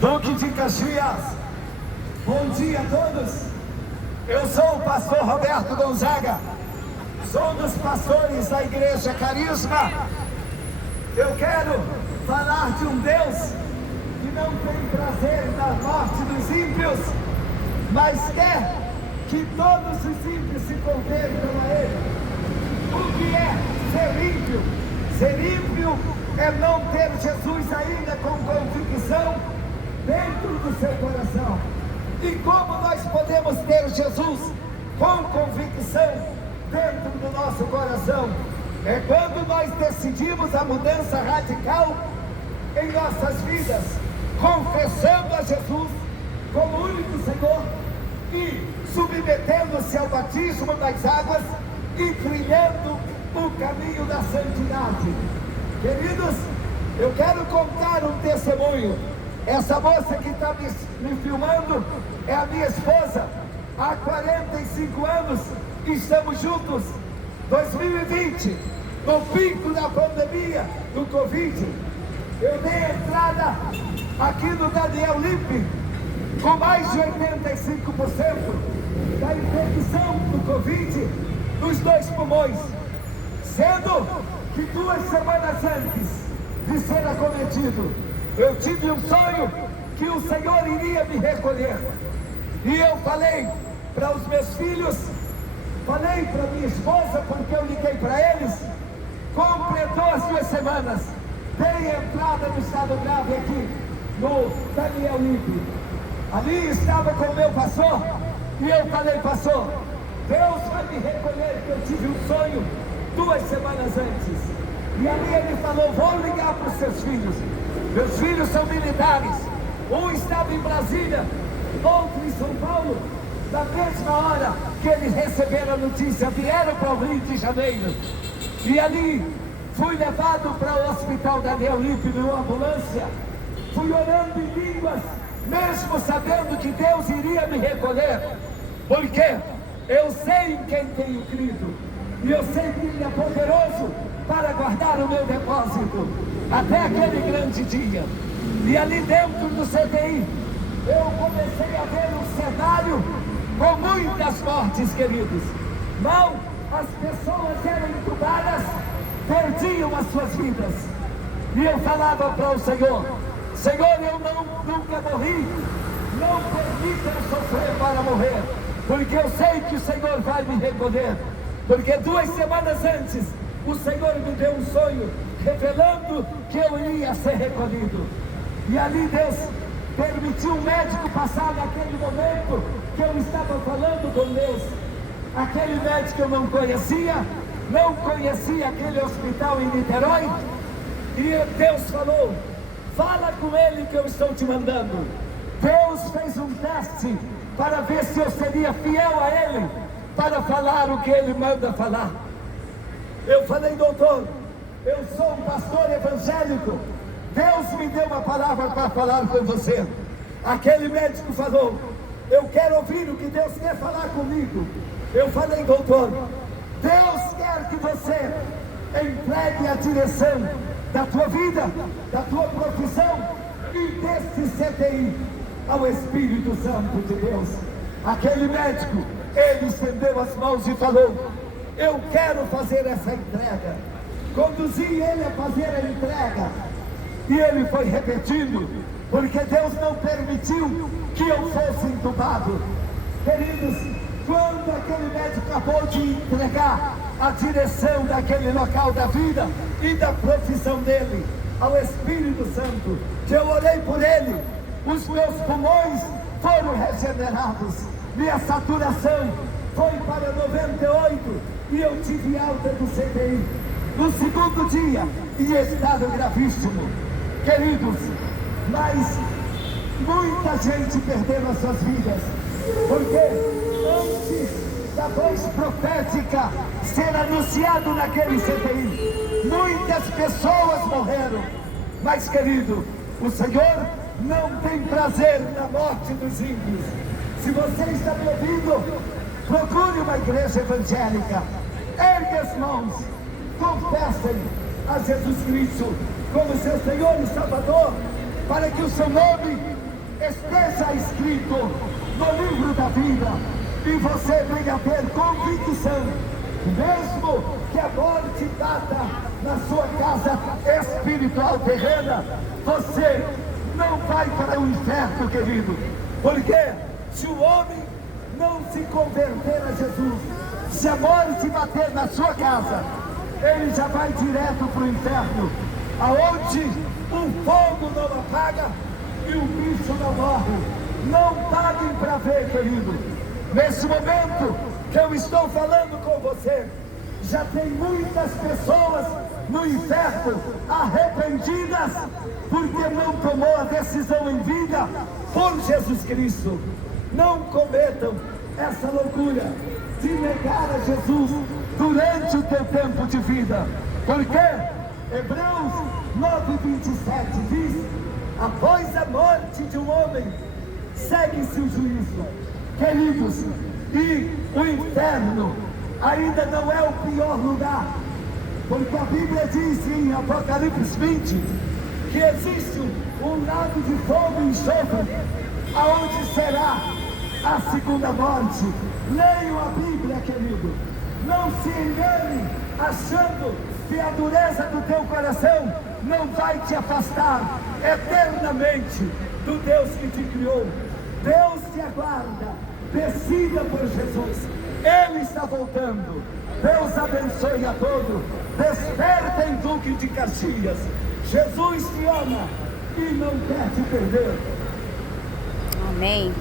Duque de Caxias. Bom dia a todos. Eu sou o pastor Roberto Gonzaga. Sou um dos pastores da Igreja Carisma. Eu quero falar de um Deus que não tem prazer na morte dos ímpios, mas quer que todos os ímpios se convertam a Ele. O que é ser ímpio? Ser ímpio é não ter Jesus ainda com convicção dentro do seu coração. E como nós podemos ter Jesus com convicção dentro do nosso coração? É quando nós decidimos a mudança radical em nossas vidas, confessando a Jesus como único Senhor e submetendo-se ao batismo das águas e trilhando o caminho da santidade. Queridos, eu quero contar um testemunho. Essa moça que está me filmando é a minha esposa. Há 45 anos estamos juntos. 2020, no pico da pandemia do Covid, eu dei entrada aqui no Daniel Lippe com mais de 85% da infecção do Covid nos 2 pulmões, sendo que 2 semanas antes de ser acometido, eu tive um sonho que o Senhor iria me recolher. E eu falei para os meus filhos, falei para minha esposa, porque eu liguei para eles, completou as 2 semanas, dei entrada no estado grave aqui, no Daniel Lippe. Ali estava com o meu pastor, e eu falei, pastor, Deus vai me recolher, porque eu tive um sonho 2 semanas antes. E ali ele falou, vou ligar para os seus filhos. Meus filhos são militares, um estava em Brasília, outro em São Paulo. Na mesma hora que eles receberam a notícia, vieram para o Rio de Janeiro. E ali fui levado para o hospital Daniel Lippe numa ambulância. Fui orando em línguas, mesmo sabendo que Deus iria me recolher, porque eu sei em quem tenho crido, e eu sei que Ele é poderoso para guardar o meu depósito até aquele grande dia. E ali dentro do CTI, eu comecei a ver um cenário com muitas mortes, queridos. Mal as pessoas eram entubadas, perdiam as suas vidas. E eu falava para o Senhor, Senhor, eu nunca morri, não permita eu sofrer para morrer, porque eu sei que o Senhor vai me recolher. Porque 2 semanas antes, o Senhor me deu um sonho, revelando que eu iria ser recolhido. E ali Deus permitiu um médico passar naquele momento que eu estava falando com Deus. Aquele médico eu não conhecia aquele hospital em Niterói. E Deus falou, fala com ele que eu estou te mandando. Deus fez um teste para ver se eu seria fiel a ele, para falar o que ele manda falar. Eu falei, doutor, eu sou um pastor evangélico, Deus me deu uma palavra para falar com você. Aquele médico falou, eu quero ouvir o que Deus quer falar comigo. Eu falei, doutor, Deus quer que você entregue a direção da tua vida, da tua profissão e desse CTI ao Espírito Santo de Deus. Aquele médico, ele estendeu as mãos e falou, eu quero fazer essa entrega. Conduzi ele a fazer a entrega, e ele foi repetindo, porque Deus não permitiu que eu fosse entubado. Queridos, quando aquele médico acabou de entregar a direção daquele local da vida e da profissão dele ao Espírito Santo, que eu orei por ele, os meus pulmões foram regenerados, minha saturação foi para 98 e eu tive alta do CTI no 2º dia, em estado gravíssimo. Queridos, mas muita gente perdeu as suas vidas, porque antes da voz profética ser anunciado naquele CTI, muitas pessoas morreram. Mas, querido, o Senhor não tem prazer na morte dos ímpios. Se você está me ouvindo, procure uma igreja evangélica, ergue as mãos, confessem a Jesus Cristo como seu Senhor e Salvador, para que o seu nome esteja escrito no livro da vida e você venha ter convicção, mesmo que a morte bata na sua casa espiritual terrena, você não vai para o inferno, querido, porque se o homem não se converter a Jesus, se a morte bater na sua casa, ele já vai direto para o inferno, aonde o fogo não apaga e o bicho não morre. Não paguem para ver, querido. Nesse momento que eu estou falando com você, já tem muitas pessoas no inferno arrependidas porque não tomou a decisão em vida por Jesus Cristo. Não cometam essa loucura de negar a Jesus durante o teu tempo de vida, porque Hebreus 9:27 diz: após a morte de um homem segue-se o juízo. Queridos, e o inferno ainda não é o pior lugar, porque a Bíblia diz em Apocalipse 20 que existe um lago de fogo e enxofre, aonde será a segunda morte. Leiam a Bíblia, querido. Não se engane achando que a dureza do teu coração não vai te afastar eternamente do Deus que te criou. Deus te aguarda. Decida por Jesus. Ele está voltando. Deus abençoe a todos. Desperta em Duque de Caxias. Jesus te ama e não quer te perder. Amém.